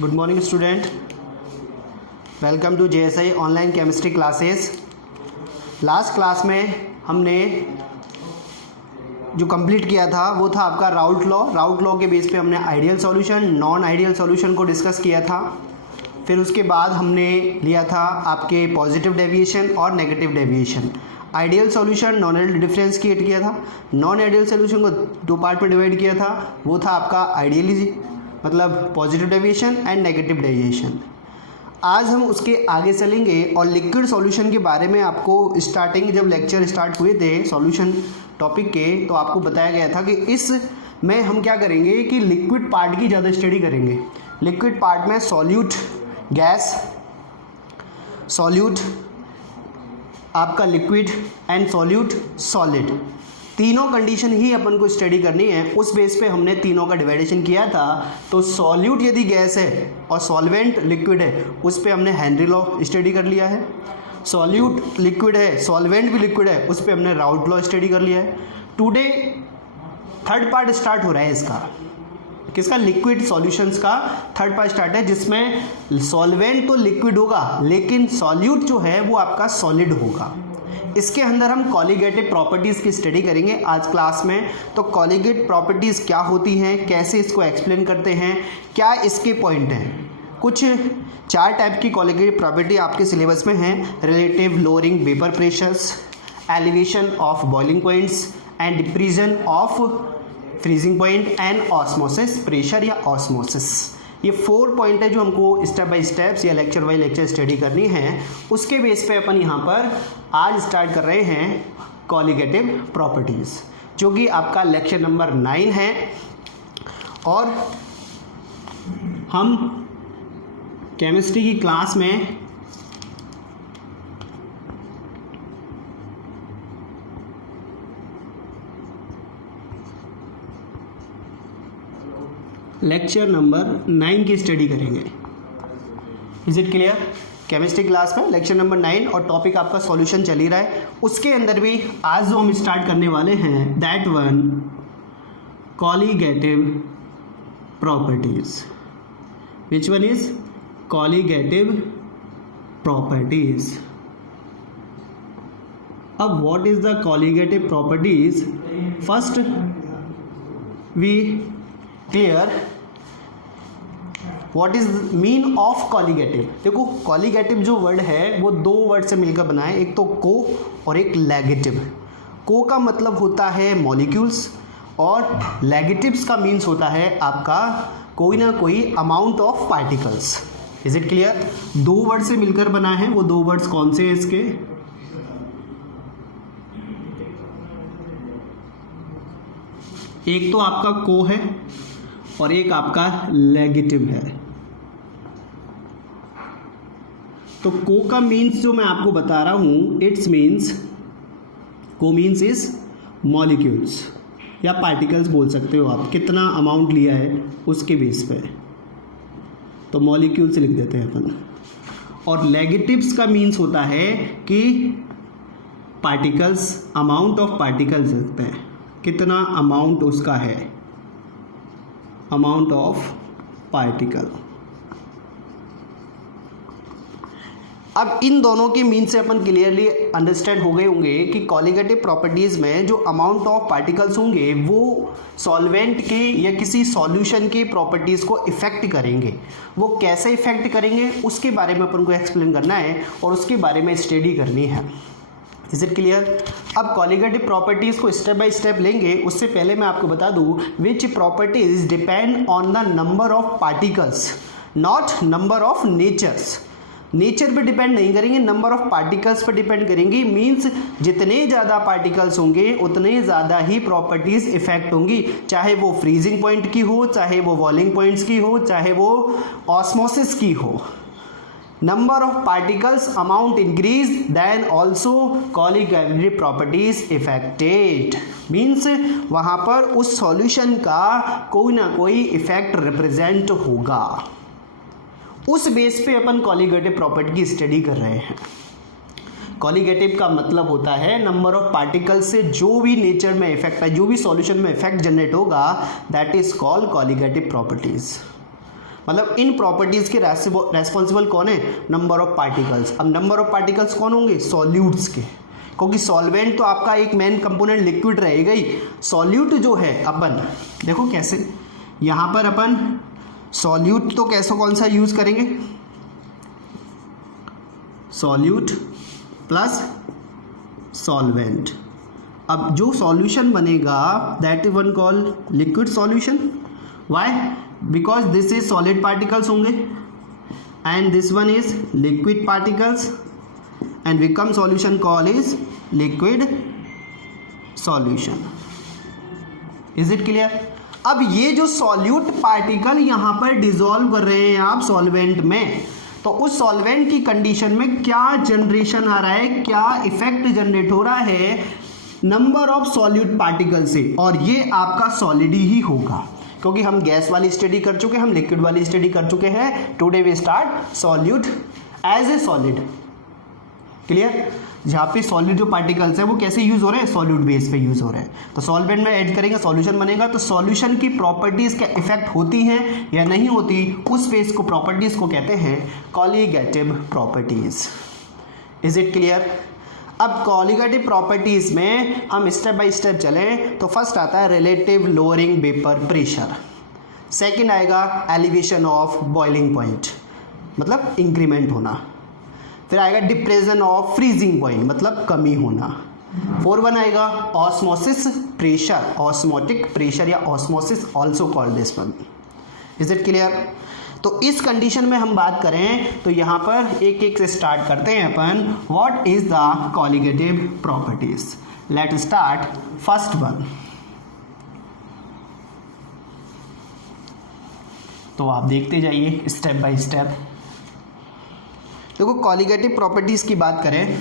Good morning student, welcome to JSI online chemistry classes. Last class में हमने जो complete किया था वो था आपका राउट लॉ के बेस पे हमने ideal solution, non ideal solution को डिस्कस किया था। फिर उसके बाद हमने लिया था आपके पॉजिटिव डेविएशन और negative deviation. Ideal solution, non ideal difference create किया था। नॉन आइडियल सॉल्यूशन को दो पार्ट में डिवाइड किया था, वो था आपका आइडियली मतलब positive deviation and negative deviation. आज हम उसके आगे चलेंगे और लिक्विड सॉल्यूशन के बारे में आपको स्टार्टिंग जब लेक्चर स्टार्ट हुए थे सॉल्यूशन टॉपिक के, तो आपको बताया गया था कि इस में हम क्या करेंगे कि लिक्विड पार्ट की ज़्यादा स्टडी करेंगे। लिक्विड पार्ट में सॉल्यूट गैस, सॉल्यूट आपका लिक्विड एंड सॉल्यूट सॉलिड, तीनों कंडीशन ही अपन को स्टडी करनी है। उस बेस पे हमने तीनों का डिवाइडेशन किया था। तो सॉल्यूट यदि गैस है और सॉल्वेंट लिक्विड है, उस पे हमने हेनरी लॉ स्टडी कर लिया है। सॉल्यूट लिक्विड है, सॉल्वेंट भी लिक्विड है, उस पे हमने राउट लॉ स्टडी कर लिया है। टुडे थर्ड पार्ट स्टार्ट हो रहा है इसका, किसका? लिक्विड सॉल्यूशंस का थर्ड पार्ट स्टार्ट है, जिसमें सॉल्वेंट तो लिक्विड होगा लेकिन सॉल्यूट जो है वो आपका सॉलिड होगा। इसके अंदर हम कॉलिगेटिव प्रॉपर्टीज़ की स्टडी करेंगे आज क्लास में। तो कॉलिगेट प्रॉपर्टीज़ क्या होती हैं, कैसे इसको एक्सप्लेन करते हैं, क्या इसके पॉइंट हैं। कुछ 4 टाइप की कॉलिगेटिव प्रॉपर्टी आपके सिलेबस में हैं। Relative lowering vapour pressures, elevation of boiling points and depression of freezing point and osmosis pressure या ऑस्मोसिस। ये 4 पॉइंट है जो हमको स्टेप बाय स्टेप्स या लेक्चर बाय लेक्चर स्टडी करनी है। उसके बेस पे अपन यहाँ पर आज स्टार्ट कर रहे हैं कॉलिगेटिव प्रॉपर्टीज़, जो कि आपका लेक्चर नंबर 9 है। और हम केमिस्ट्री की क्लास में लेक्चर नंबर 9 की स्टडी करेंगे। Is it clear? Chemistry class में लेक्चर नंबर 9 और टॉपिक आपका सॉल्यूशन चल ही रहा है। उसके अंदर भी आज जो हम स्टार्ट करने वाले हैं that one colligative properties. Which one is colligative properties. अब what is the colligative properties? First we clear what is mean of colligative. देखो कॉलिगेटिव जो वर्ड है वो 2 वर्ड से मिलकर बना है, एक तो को और एक लेगेटिव। को का मतलब होता है मॉलिक्यूल्स और लेगेटिव्स का मीन्स होता है आपका कोई ना कोई amount of particles. Is it clear? 2 word से मिलकर बना है। वो 2 वर्ड्स कौन से हैं इसके? एक तो आपका को है और एक आपका लेगेटिव है। तो को का मीन्स जो मैं आपको बता रहा हूं, इट्स मीन्स, को मीन्स इज मॉलिक्यूल्स या पार्टिकल्स बोल सकते हो आप, कितना अमाउंट लिया है उसके बेस पे, तो मॉलिक्यूल्स लिख देते हैं अपन। और नेगेटिव्स का मीन्स होता है कि पार्टिकल्स, अमाउंट ऑफ पार्टिकल्स लिखते हैं, कितना अमाउंट उसका है, अमाउंट ऑफ पार्टिकल। अब इन दोनों के मीन से अपन क्लियरली अंडरस्टैंड हो गए होंगे कि कॉलिगेटिव प्रॉपर्टीज़ में जो अमाउंट ऑफ पार्टिकल्स होंगे वो सॉल्वेंट के या किसी सॉल्यूशन के प्रॉपर्टीज़ को इफेक्ट करेंगे। वो कैसे इफेक्ट करेंगे उसके बारे में अपन को एक्सप्लेन करना है और उसके बारे में स्टडी करनी है। Is it clear? अब कॉलिगेटिव प्रॉपर्टीज़ को स्टेप बाय स्टेप लेंगे। उससे पहले मैं आपको बता दूं which properties depend on the number of particles, not number of natures. Nature पे डिपेंड नहीं करेंगे, नंबर ऑफ पार्टिकल्स पे डिपेंड करेंगी। मीन्स जितने ज़्यादा पार्टिकल्स होंगे उतने ज़्यादा ही प्रॉपर्टीज़ इफेक्ट होंगी, चाहे वो फ्रीजिंग पॉइंट की हो, चाहे वो बॉइलिंग पॉइंट्स की हो, चाहे वो ऑस्मोसिस की हो। Number of particles amount increase, then also colligative properties affected. Means वहाँ पर उस सॉल्यूशन का कोई ना कोई इफेक्ट रिप्रेजेंट होगा। उस बेस पे अपन कॉलिगेटिव प्रॉपर्टी की स्टडी कर रहे हैं। कॉलिगेटिव का मतलब होता है नंबर ऑफ पार्टिकल से जो भी नेचर में इफेक्ट है, जो भी सॉल्यूशन में इफेक्ट जनरेट होगा, that is called colligative properties. मतलब इन प्रॉपर्टीज़ के रेस्पॉन्सिबल कौन है? Number of particles. अब नंबर ऑफ पार्टिकल्स कौन होंगे? सॉल्यूट्स के, क्योंकि सॉल्वेंट तो आपका एक मेन कंपोनेंट लिक्विड रहेगा ही। सॉल्यूट जो है अपन देखो कैसे, यहाँ पर अपन सॉल्यूट तो कैसा कौन सा यूज़ करेंगे? Solute plus solvent. अब जो सॉल्यूशन बनेगा that is one call liquid solution. Why? Because this is solid particles होंगे and this one is liquid particles and become solution call is liquid solution. Is it clear? अब ये जो solute particle यहाँ पर dissolve कर रहे हैं आप सॉल्वेंट में, तो उस सॉल्वेंट की कंडीशन में क्या जनरेशन आ रहा है, क्या इफेक्ट जनरेट हो रहा है? नंबर ऑफ सॉल्यूट पार्टिकल से, और ये आपका सॉलिड ही होगा, क्योंकि हम गैस वाली स्टडी कर चुके हैं, हम लिक्विड वाली स्टडी कर चुके हैं। Today we start solute as a solid. Clear? जहाँ पे सॉलिड जो पार्टिकल्स है वो कैसे यूज हो रहे हैं? सॉल्यूट बेस पे यूज हो रहे हैं। तो सॉल्वेंट में ऐड करेंगे, सॉल्यूशन बनेगा, तो सॉल्यूशन की प्रॉपर्टीज क्या इफेक्ट होती हैं या नहीं होती, उस फेस को प्रॉपर्टीज को कहते हैं colligative properties. Is it clear? अब कॉलीगेटिव प्रॉपर्टीज में हम स्टेप बाय स्टेप चलें तो फर्स्ट आता है relative lowering vapour pressure, second आएगा एलिवेशन ऑफ बॉइलिंग पॉइंट मतलब इंक्रीमेंट होना, फिर आएगा डिप्रेशन ऑफ फ्रीजिंग पॉइंट मतलब कमी होना, 4 आएगा ऑस्मोसिस प्रेशर, ऑस्मोटिक प्रेशर या osmosis also called this one. Is it clear? तो इस कंडीशन में हम बात करें तो यहाँ पर एक एक से स्टार्ट करते हैं अपन। What is the colligative properties? Let start first one. तो आप देखते जाइए स्टेप बाय स्टेप। देखो कॉलीगेटिव प्रॉपर्टीज़ की बात करें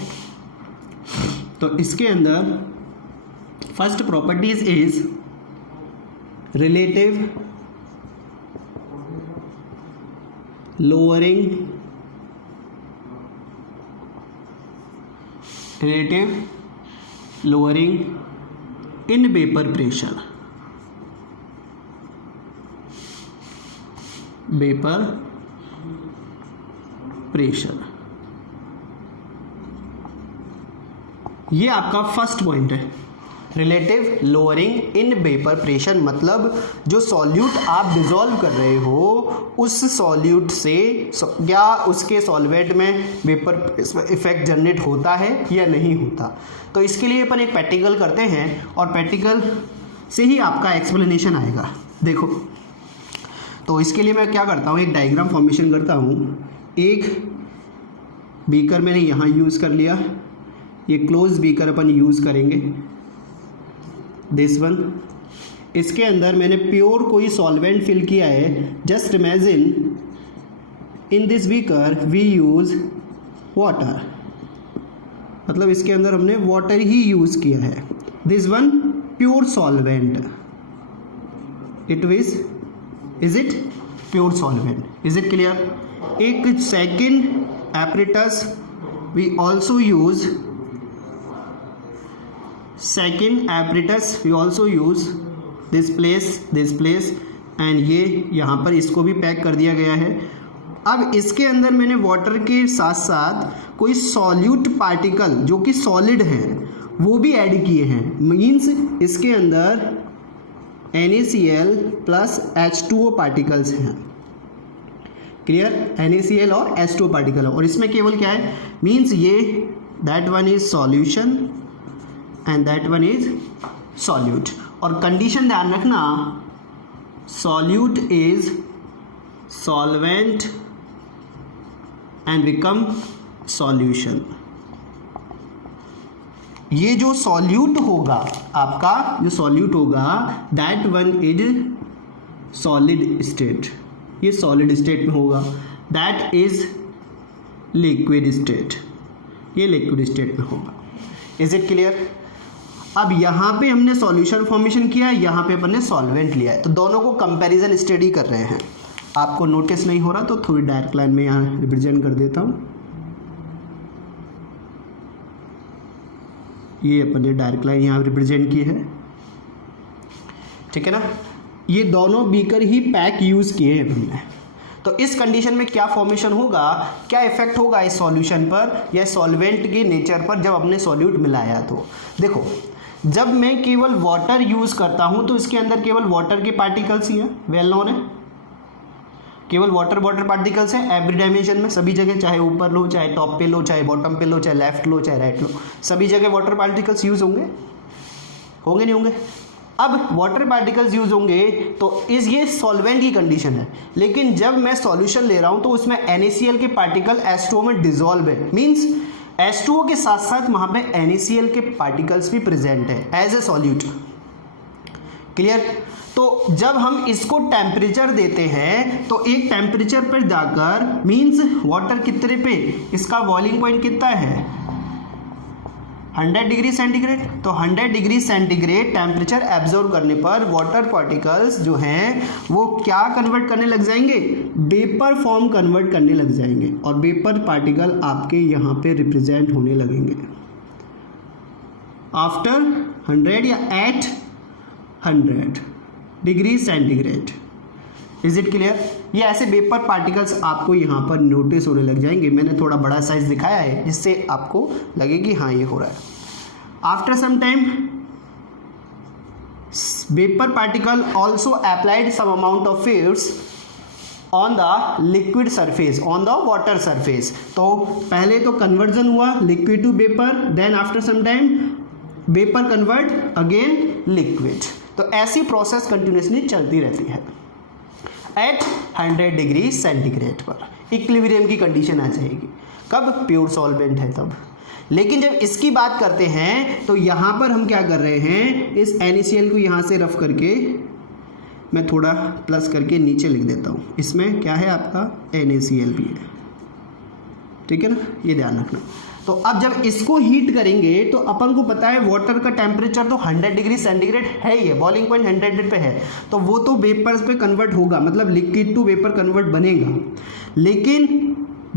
तो इसके अंदर first properties is relative lowering, in vapour pressure, vapour pressure. ये आपका फर्स्ट पॉइंट है, relative lowering in vapour pressure, मतलब जो सॉल्यूट आप डिसॉल्व कर रहे हो उस सॉल्यूट से क्या उसके सॉल्वेंट में वेपर इफेक्ट जनरेट होता है या नहीं होता। तो इसके लिए अपन एक प्रैक्टिकल करते हैं और प्रैक्टिकल से ही आपका एक्सप्लेनेशन आएगा। देखो तो इसके लिए मैं क्या करता हूँ, एक डायग्राम फॉर्मेशन करता हूँ। एक बीकर मैंने यहाँ यूज़ कर लिया, ये क्लोज बीकर अपन यूज़ करेंगे, दिस वन। इसके अंदर मैंने प्योर कोई सॉल्वेंट फिल किया है। Just imagine in this beaker we use water, मतलब इसके अंदर हमने वाटर ही यूज़ किया है। This one pure solvent, is it pure solvent. Is it clear? एक second apparatus we also use, this place and ये यहाँ पर इसको भी पैक कर दिया गया है। अब इसके अंदर मैंने वाटर के साथ साथ कोई सॉल्यूट पार्टिकल जो कि सॉलिड हैं वो भी ऐड किए हैं। मीन्स इसके अंदर NaCl प्लस H2O पार्टिकल्स हैं। क्लियर? NaCl और H2O पार्टिकल है और इसमें केवल क्या है, मीन्स ये that one is solution and that one is solute. और कंडीशन ध्यान रखना, solute is solvent and become solution. ये जो सॉल्यूट होगा आपका, जो सॉल्यूट होगा that one is solid state, ये सॉलिड स्टेट में होगा। दैट इज लिक्विड स्टेट, ये लिक्विड स्टेट में होगा। Is it clear? अब यहाँ पे हमने सॉल्यूशन फॉर्मेशन किया है, यहाँ पे अपन ने सॉल्वेंट लिया है, तो दोनों को कंपैरिजन स्टडी कर रहे हैं। आपको नोटिस नहीं हो रहा तो थोड़ी डायरेक्ट लाइन में यहाँ रिप्रेजेंट कर देता हूँ। ये अपन ने डायरेक्ट लाइन यहाँ रिप्रेजेंट की है, ठीक है ना। ये दोनों बीकर ही पैक यूज़ किए हैं हमने। तो इस कंडीशन में क्या फॉर्मेशन होगा, क्या इफेक्ट होगा इस सॉल्यूशन पर या सॉल्वेंट के नेचर पर जब हमने सॉल्यूट मिलाया। तो देखो, जब मैं केवल वाटर यूज करता हूं तो इसके अंदर केवल वाटर के पार्टिकल्स ही हैं, वेल नोन है, केवल वाटर पार्टिकल्स हैं एवरी डायमेंशन में, सभी जगह, चाहे ऊपर लो, चाहे टॉप पे लो, चाहे बॉटम पे लो, चाहे लेफ्ट लो, चाहे राइट लो, सभी जगह वाटर पार्टिकल्स यूज होंगे नहीं होंगे। अब वाटर पार्टिकल्स यूज होंगे तो ये सॉल्वेंट की कंडीशन है, लेकिन जब मैं सॉल्यूशन ले रहा हूं तो उसमें NaCl के पार्टिकल H2O में डिसॉल्व है, मींस H2O के साथ साथ वहां पे NaCl के पार्टिकल्स भी प्रेजेंट है एज ए सॉल्यूट। क्लियर। तो जब हम इसको टेम्परेचर देते हैं तो एक टेम्परेचर पर जाकर, मींस वाटर कितने पे, इसका बॉइलिंग पॉइंट कितना है 100 डिग्री सेंटीग्रेड। तो 100 डिग्री सेंटीग्रेड टेम्परेचर एब्जॉर्ब करने पर वाटर पार्टिकल्स जो हैं वो क्या कन्वर्ट करने लग जाएंगे, वेपर फॉर्म कन्वर्ट करने लग जाएंगे, और वेपर पार्टिकल आपके यहाँ पे रिप्रेजेंट होने लगेंगे आफ्टर 100 या at 100 degree centigrade. Is it clear. ये ऐसे वेपर पार्टिकल्स आपको यहाँ पर नोटिस होने लग जाएंगे। मैंने थोड़ा बड़ा साइज दिखाया है जिससे आपको लगे कि हाँ ये हो रहा है। After some time vapour particle also applied some amount of force on the liquid surface, on the water surface. तो पहले तो कन्वर्जन हुआ liquid to vapour, then after some time vapour convert again liquid. तो ऐसी process continuously चलती रहती है at 100 degree centigrade पर। इक्विलिब्रियम की कंडीशन आ जाएगी कब, प्योर सॉल्वेंट है तब। लेकिन जब इसकी बात करते हैं तो यहाँ पर हम क्या कर रहे हैं, इस NaCl को यहाँ से रफ करके मैं थोड़ा प्लस करके नीचे लिख देता हूँ। इसमें क्या है आपका NaCl भी है, ठीक है ना, ये ध्यान रखना। तो अब जब इसको हीट करेंगे तो अपन को पता है वाटर का टेम्परेचर तो 100 डिग्री सेंटीग्रेड है ही है, बॉइलिंग पॉइंट 100 पे है, तो वो तो वेपर्स पे कन्वर्ट होगा, मतलब लिक्विड टू वेपर कन्वर्ट बनेगा। लेकिन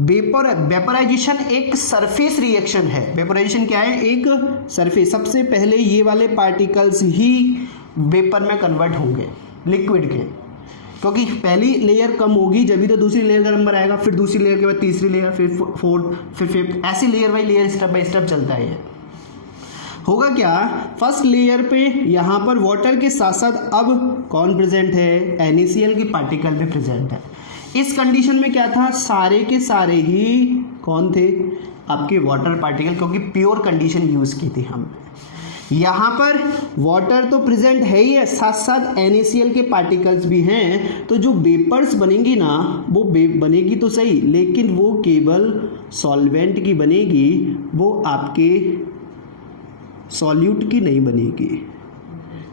वेपराइजेशन एक सरफेस रिएक्शन है। वेपराइजेशन क्या है, एक सरफेस, सबसे पहले ये वाले पार्टिकल्स ही वेपर में कन्वर्ट होंगे लिक्विड के, क्योंकि पहली लेयर कम होगी जब भी तो दूसरी लेयर का नंबर आएगा, फिर दूसरी लेयर के बाद तीसरी लेयर, फिर फोर्थ, फिर फिफ्थ, ऐसी layer by layer step by step चलता है। ये होगा क्या, फर्स्ट लेयर पे यहाँ पर वाटर के साथ साथ अब कौन प्रेजेंट है, NaCl की पार्टिकल भी प्रेजेंट है। इस कंडीशन में क्या था, सारे के सारे ही कौन थे, आपके वाटर पार्टिकल, क्योंकि प्योर कंडीशन यूज की थी हमने। यहाँ पर वाटर तो प्रेजेंट है ही है, साथ साथ NaCl के पार्टिकल्स भी हैं, तो जो वेपर्स बनेंगी ना वो बनेगी तो सही, लेकिन वो केवल सॉल्वेंट की बनेगी, वो आपके सॉल्यूट की नहीं बनेगी।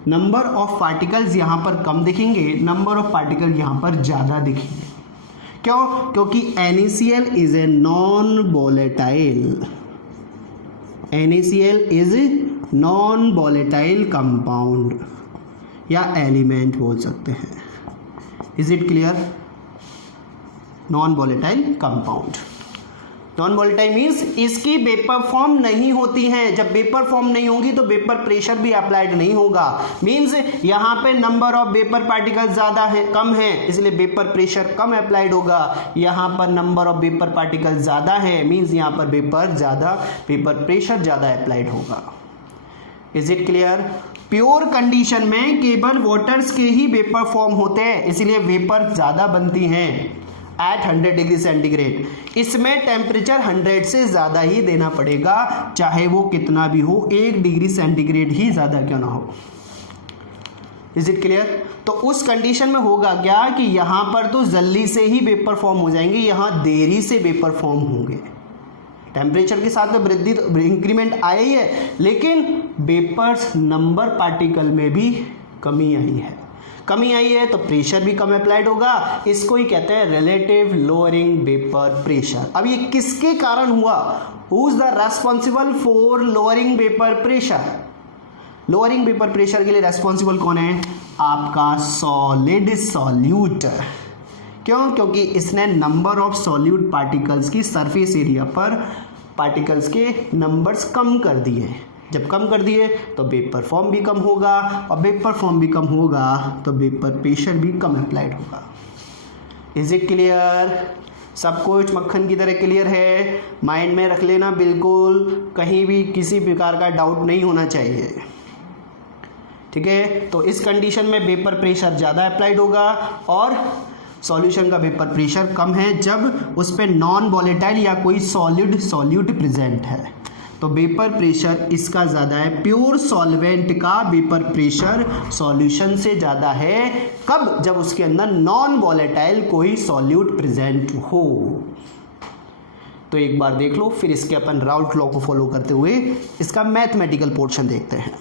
नंबर ऑफ पार्टिकल्स यहाँ पर कम दिखेंगे, नंबर ऑफ पार्टिकल यहाँ पर ज़्यादा दिखेंगे। क्यों, क्योंकि NaCl is a non volatile, NaCl is non volatile compound या एलिमेंट बोल सकते हैं। Is it clear, non volatile compound. Non volatile means इसकी वेपर फॉर्म नहीं होती हैं। जब वेपर फॉर्म नहीं होगी तो वेपर प्रेशर भी अप्लाइड नहीं होगा, मीन्स यहाँ पे नंबर ऑफ वेपर पार्टिकल ज़्यादा है, कम है, इसलिए वेपर प्रेशर कम अप्लाइड होगा। यहाँ पर नंबर ऑफ वेपर पार्टिकल ज़्यादा है, मीन्स यहाँ पर वेपर प्रेशर ज़्यादा अप्लाइड होगा। Is it clear. Pure condition में केवल वाटर्स के ही वेपर फॉर्म होते हैं, इसलिए वेपर ज़्यादा बनती हैं एट 100 डिग्री सेंटीग्रेड। इसमें टेम्परेचर 100 से ज़्यादा ही देना पड़ेगा, चाहे वो कितना भी हो, 1 डिग्री सेंटीग्रेड ही ज़्यादा क्यों ना हो। Is it clear. तो उस कंडीशन में होगा क्या कि यहाँ पर तो जल्दी से ही वेपर फॉर्म हो जाएंगे, यहाँ देरी से वेपर फॉर्म होंगे। टेम्परेचर के साथ तो वृद्धि इंक्रीमेंट आया ही है, लेकिन वेपर्स नंबर पार्टिकल में भी कमी आई है, तो प्रेशर भी कम अप्लाइड होगा। इसको ही कहते हैं रिलेटिव लोअरिंग वेपर प्रेशर। अब ये किसके कारण हुआ, who is the responsible for lowering vapour pressure. Lowering vapour pressure के लिए रेस्पॉन्सिबल कौन है, आपका सॉलिड सॉल्यूट। क्यों, क्योंकि इसने नंबर ऑफ सॉल्यूट पार्टिकल्स की सरफेस एरिया पर पार्टिकल्स के नंबर्स कम कर दिए। जब कम कर दिए तो वेपर फॉर्म भी कम होगा, और वेपर फॉर्म भी कम होगा तो वेपर प्रेशर भी कम अप्लाइड होगा। Is it clear? सब कुछ मक्खन की तरह क्लियर है? माइंड में रख लेना बिल्कुल, कहीं भी किसी प्रकार का डाउट नहीं होना चाहिए, ठीक है। तो इस कंडीशन में वेपर प्रेशर ज़्यादा अप्लाइड होगा और सॉल्यूशन का वेपर प्रेशर कम है जब उस पर नॉन वॉलेटाइल या कोई सॉलिड सॉल्यूट प्रेजेंट है। तो वेपर प्रेशर इसका ज़्यादा है, प्योर सॉल्वेंट का वेपर प्रेशर सॉल्यूशन से ज़्यादा है। कब? जब उसके अंदर नॉन वॉलेटाइल कोई सॉल्यूट प्रेजेंट हो। तो एक बार देख लो, फिर इसके अपन राउल्ट लॉ को फॉलो करते हुए इसका मैथमेटिकल पोर्शन देखते हैं।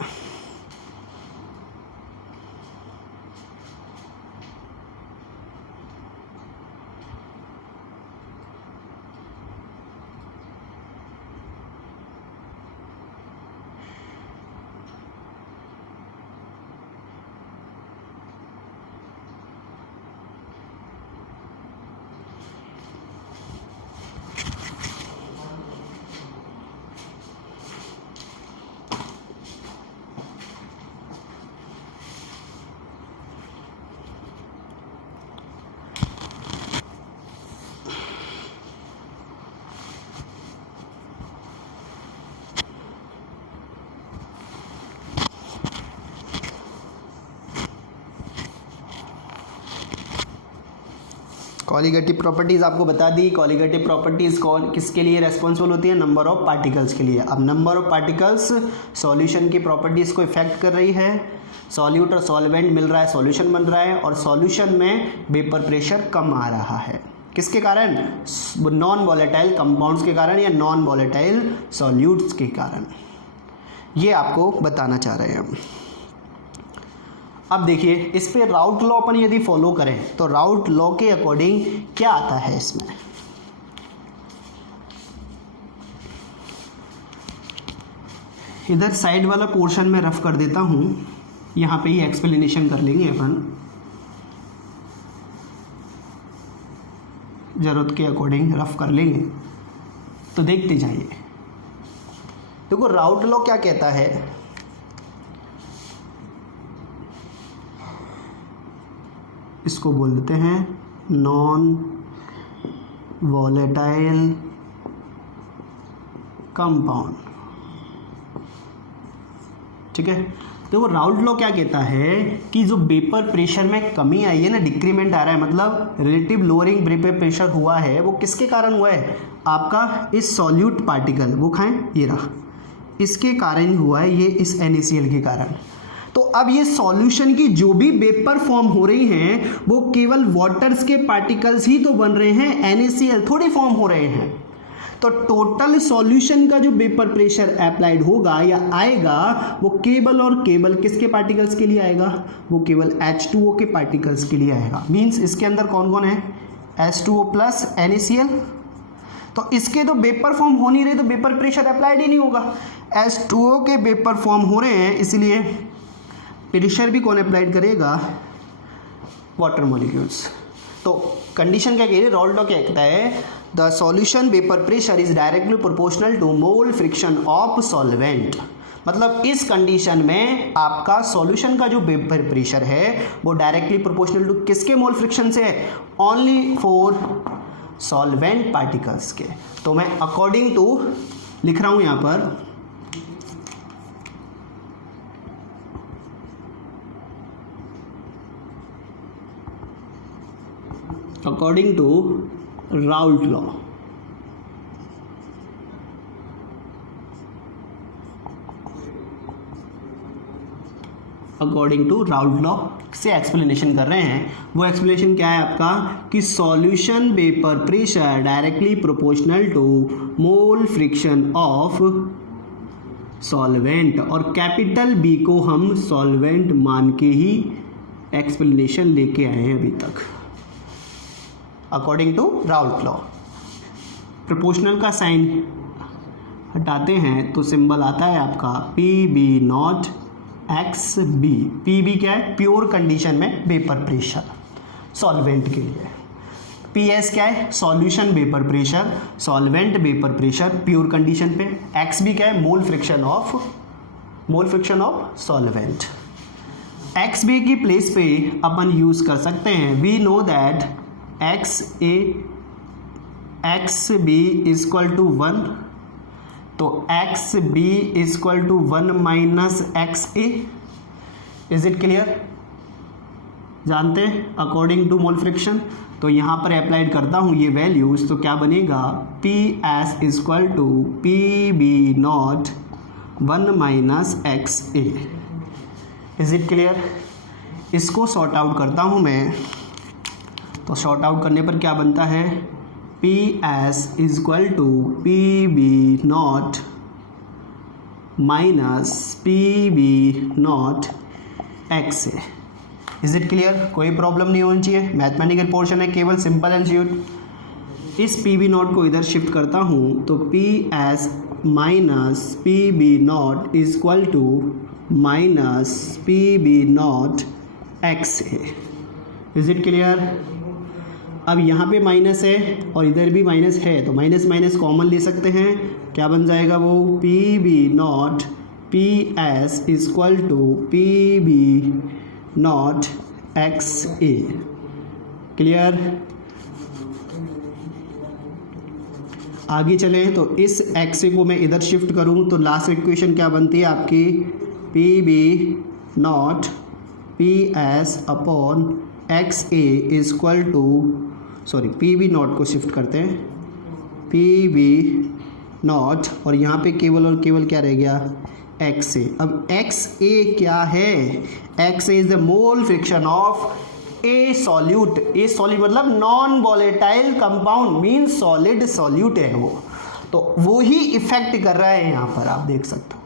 कॉलिगेटिव प्रॉपर्टीज़ आपको बता दी। कॉलिगेटिव प्रॉपर्टीज़ कौन किसके लिए रेस्पॉन्सिबल होती है? नंबर ऑफ पार्टिकल्स के लिए। अब नंबर ऑफ पार्टिकल्स सॉल्यूशन की प्रॉपर्टीज़ को इफेक्ट कर रही है। सॉल्यूट और सॉल्वेंट मिल रहा है, सॉल्यूशन बन रहा है और सॉल्यूशन में वेपर प्रेशर कम आ रहा है। किसके कारण? नॉन वॉलेटाइल कंपाउंड्स के कारण या नॉन वॉलेटाइल सॉल्यूट्स के कारण। ये आपको बताना चाह रहे हैं हम। अब देखिए, इस पे राउल्ट लॉ अपन यदि फॉलो करें तो राउल्ट लॉ के अकॉर्डिंग क्या आता है इसमें? इधर साइड वाला पोर्शन में रफ कर देता हूं, यहां पे ही एक्सप्लेनेशन कर लेंगे अपन जरूरत के अकॉर्डिंग रफ कर लेंगे। तो देखते जाइए। देखो राउल्ट लॉ क्या कहता है, इसको बोलते हैं नॉन वॉलेटाइल कंपाउंड, ठीक है। देखो राउल्ट लॉ क्या कहता है कि जो वेपर प्रेशर में कमी आई है ना, डिक्रीमेंट आ रहा है, मतलब रिलेटिव लोअरिंग वेपर प्रेशर हुआ है, वो किसके कारण हुआ है? आपका इस सॉल्यूट पार्टिकल, वो खाएं ये रहा, इसके कारण हुआ है, ये इस NaCl के कारण। तो अब ये सॉल्यूशन की जो भी वेपर फॉर्म हो रही हैं वो केवल वाटर्स के पार्टिकल्स ही तो बन रहे हैं, NaCl थोड़े फॉर्म हो रहे हैं। तो टोटल सॉल्यूशन का जो वेपर प्रेशर अप्लाइड होगा या आएगा वो केवल और केवल किसके पार्टिकल्स के लिए आएगा? वो केवल H2O के पार्टिकल्स के लिए आएगा। मीन्स इसके अंदर कौन कौन है? H2O plus NaCl। तो इसके तो वेपर फॉर्म हो नहीं रहे तो वेपर प्रेशर अप्लाइड ही नहीं होगा। H2O के वेपर फॉर्म हो रहे हैं, इसलिए प्रेशर भी कौन अप्लाइड करेगा? Water molecules. तो कंडीशन क्या कह रही है? राउल्ट लॉ क्या कहता है? The solution vapour pressure is directly proportional to mole friction of solvent. मतलब इस कंडीशन में आपका सॉल्यूशन का जो वेपर प्रेशर है वो डायरेक्टली प्रोपोर्शनल टू किसके मोल फ्रिक्शन से है? ओनली फॉर सॉल्वेंट पार्टिकल्स के। तो मैं अकॉर्डिंग टू लिख रहा हूं यहां पर, according to Raoult law, according to Raoult law से एक्सप्लेनेशन कर रहे हैं। वो एक्सप्लेनेशन क्या है आपका कि solution vapour pressure directly proportional to mole friction of solvent, और कैपिटल बी को हम सॉल्वेंट मान के ही एक्सप्लेनेशन लेके आए हैं अभी तक। According to Raoult law proportional का साइन हटाते हैं तो सिंबल आता है आपका PB0 XB। PB क्या है? प्योर कंडीशन में वेपर प्रेशर सॉल्वेंट के लिए। PS क्या है? Solution vapour pressure, solvent vapour pressure pure condition पे। XB क्या है? Mole friction of solvent. XB की प्लेस पे अपन यूज कर सकते हैं, we know that X B equal to 1, तो X B equal to 1 minus X A. Is it clear? जानते हैं अकॉर्डिंग टू मोल फ्रिक्शन। तो यहाँ पर अप्लाइड करता हूँ ये वैल्यूज, तो क्या बनेगा, P S equal to P B naught 1 minus X A. Is it clear? इसको सॉर्ट आउट करता हूँ मैं, तो सॉर्ट आउट करने पर क्या बनता है, P S equal to P B naught minus P B naught X A. Is it clear? कोई प्रॉब्लम नहीं होनी चाहिए, मैथमेटिकल पोर्शन है, केवल सिंपल एंड स्वीट। इस पी बी नॉट को इधर शिफ्ट करता हूँ, तो P S minus P B naught equal to minus P B naught X A. Is it clear? अब यहाँ पे माइनस है और इधर भी माइनस है, तो माइनस माइनस कॉमन ले सकते हैं, क्या बन जाएगा वो, P B naught P S equal to P B naught X A. Clear? आगे चलें, तो इस एक्स को मैं इधर शिफ्ट करूं, तो लास्ट इक्वेशन क्या बनती है आपकी, P B naught P S upon X A equal to, sorry P B naught को शिफ्ट करते हैं, पी बी नॉट, और यहाँ पे केवल और केवल क्या रह गया, एक्स ए। अब एक्स ए क्या है, X A is the mole friction of A solute. A solute मतलब non volatile compound, mean solid solute है वो, तो वो ही इफेक्ट कर रहा है यहाँ पर, आप देख सकते हो।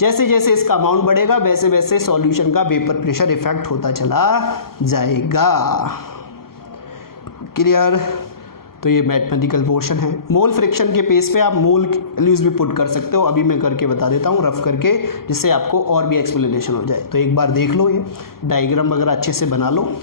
जैसे जैसे इसका अमाउंट बढ़ेगा वैसे वैसे सॉल्यूशन का वेपर प्रेशर इफेक्ट होता चला जाएगा। क्लियर? तो ये मैथमेटिकल पोर्शन है। मोल फ्रिक्शन के पेज पे आप मोल वैल्यूज भी पुट कर सकते हो, अभी मैं करके बता देता हूँ रफ करके, जिससे आपको और भी एक्सप्लेनेशन हो जाए। तो एक बार देख लो, ये डायग्राम वगैरह अच्छे से बना लो।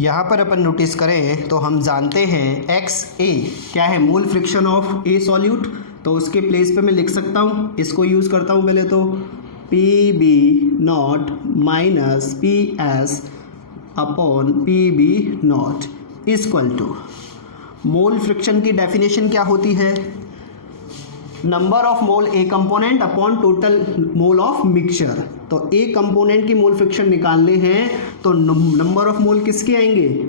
यहाँ पर अपन नोटिस करें तो हम जानते हैं एक्स ए क्या है, mole friction of A solute. तो उसके प्लेस पे मैं लिख सकता हूँ, इसको यूज़ करता हूँ पहले तो, P B naught minus P S upon P B naught equal to, mole fraction की डेफिनेशन क्या होती है, number of mole A component upon total mole of mixture. तो ए कंपोनेंट की मोल फ्रिक्शन निकालने हैं तो नंबर ऑफ मोल किसके आएंगे,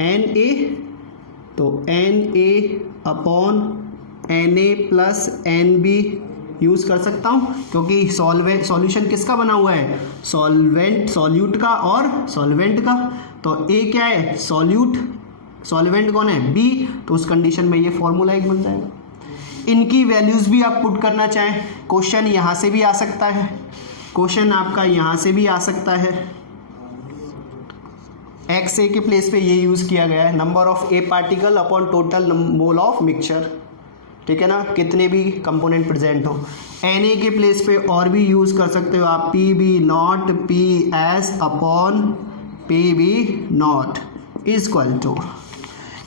एन ए, तो N A upon N A plus N B use कर सकता हूँ, क्योंकि सॉल्यूशन किसका बना हुआ है, सॉल्यूट का और सॉल्वेंट का। तो ए क्या है, सॉल्यूट, सॉल्वेंट कौन है, बी, तो उस कंडीशन में ये फॉर्मूला एक बन जाएगा। इनकी वैल्यूज़ भी आप पुट करना चाहें, क्वेश्चन यहाँ से भी आ सकता है, क्वेश्चन आपका यहाँ से भी आ सकता है। एक्स ए के प्लेस पे ये यूज़ किया गया है, number of A particle upon total mole of mixture, ठीक है ना, कितने भी कंपोनेंट प्रेजेंट हो। एन ए के प्लेस पे और भी यूज़ कर सकते हो आप, P B naught P S upon P B naught equal to,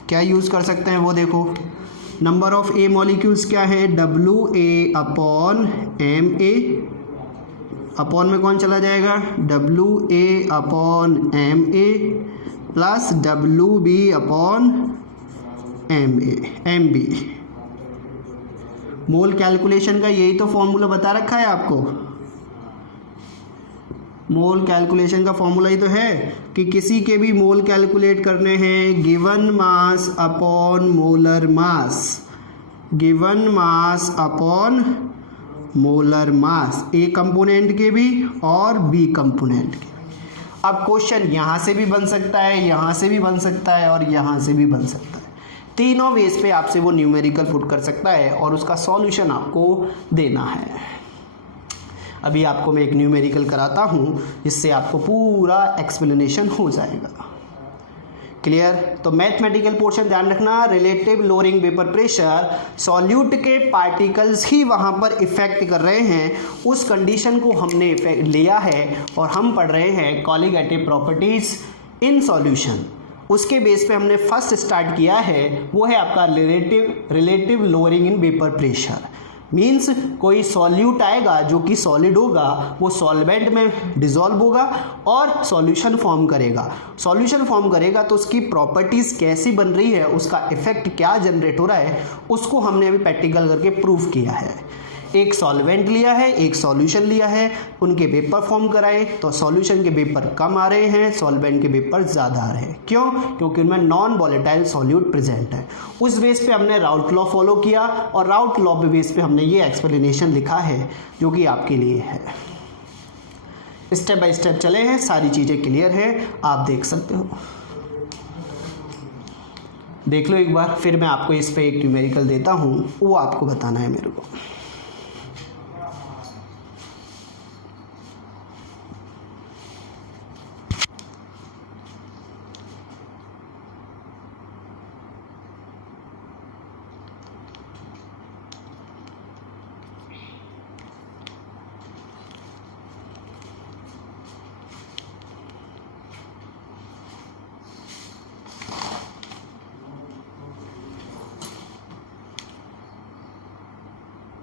क्या यूज़ कर सकते हैं वो देखो, नंबर ऑफ ए मॉलिक्यूल्स क्या है, W A upon M A, upon में कौन चला जाएगा, W A upon M A plus W B upon M A, M B. Mole calculation का यही तो फॉर्मूला बता रखा है आपको, मोल कैलकुलेशन का फॉर्मूला ही तो है कि किसी के भी मोल कैलकुलेट करने हैं, given mass upon molar mass, given mass upon molar mass, ए कंपोनेंट के भी और बी कंपोनेंट के। अब क्वेश्चन यहाँ से भी बन सकता है, यहाँ से भी बन सकता है और यहाँ से भी बन सकता है, तीनों वेज पे आपसे वो न्यूमेरिकल पुट कर सकता है और उसका सॉल्यूशन आपको देना है। अभी आपको मैं एक न्यूमेरिकल कराता हूँ जिससे आपको पूरा एक्सप्लेनेशन हो जाएगा। क्लियर? तो मैथमेटिकल पोर्शन ध्यान रखना, relative lowering vapour pressure, solute के पार्टिकल्स ही वहाँ पर इफेक्ट कर रहे हैं, उस कंडीशन को हमने लिया है और हम पढ़ रहे हैं कॉलिगेटिव प्रॉपर्टीज़ इन सॉल्यूशन। उसके बेस पे हमने फर्स्ट स्टार्ट किया है वो है आपका relative lowering in vapour pressure. Means कोई सॉल्यूट आएगा जो कि सॉलिड होगा, वो सॉल्वेंट में डिसॉल्व होगा और सॉल्यूशन फॉर्म करेगा। सॉल्यूशन फॉर्म करेगा तो उसकी प्रॉपर्टीज़ कैसी बन रही है, उसका इफेक्ट क्या जनरेट हो रहा है, उसको हमने अभी प्रैक्टिकल करके प्रूव किया है। एक सॉल्वेंट लिया है, एक सॉल्यूशन लिया है, उनके वेपर फॉर्म कराए तो सॉल्यूशन के वेपर कम आ रहे हैं, सॉल्वेंट के वेपर ज़्यादा आ रहे हैं। क्यों? क्योंकि उनमें नॉन वॉलेटाइल सॉल्यूट प्रेजेंट है। उस बेस पे हमने राउट लॉ फॉलो किया और राउट लॉ के बेस पे हमने ये एक्सप्लेनेशन लिखा है जो कि आपके लिए है। स्टेप बाय स्टेप चले हैं, सारी चीज़ें क्लियर है, आप देख सकते हो। देख लो एक बार, फिर मैं आपको इस पे एक न्यूमेरिकल देता हूँ, वो आपको बताना है मेरे को।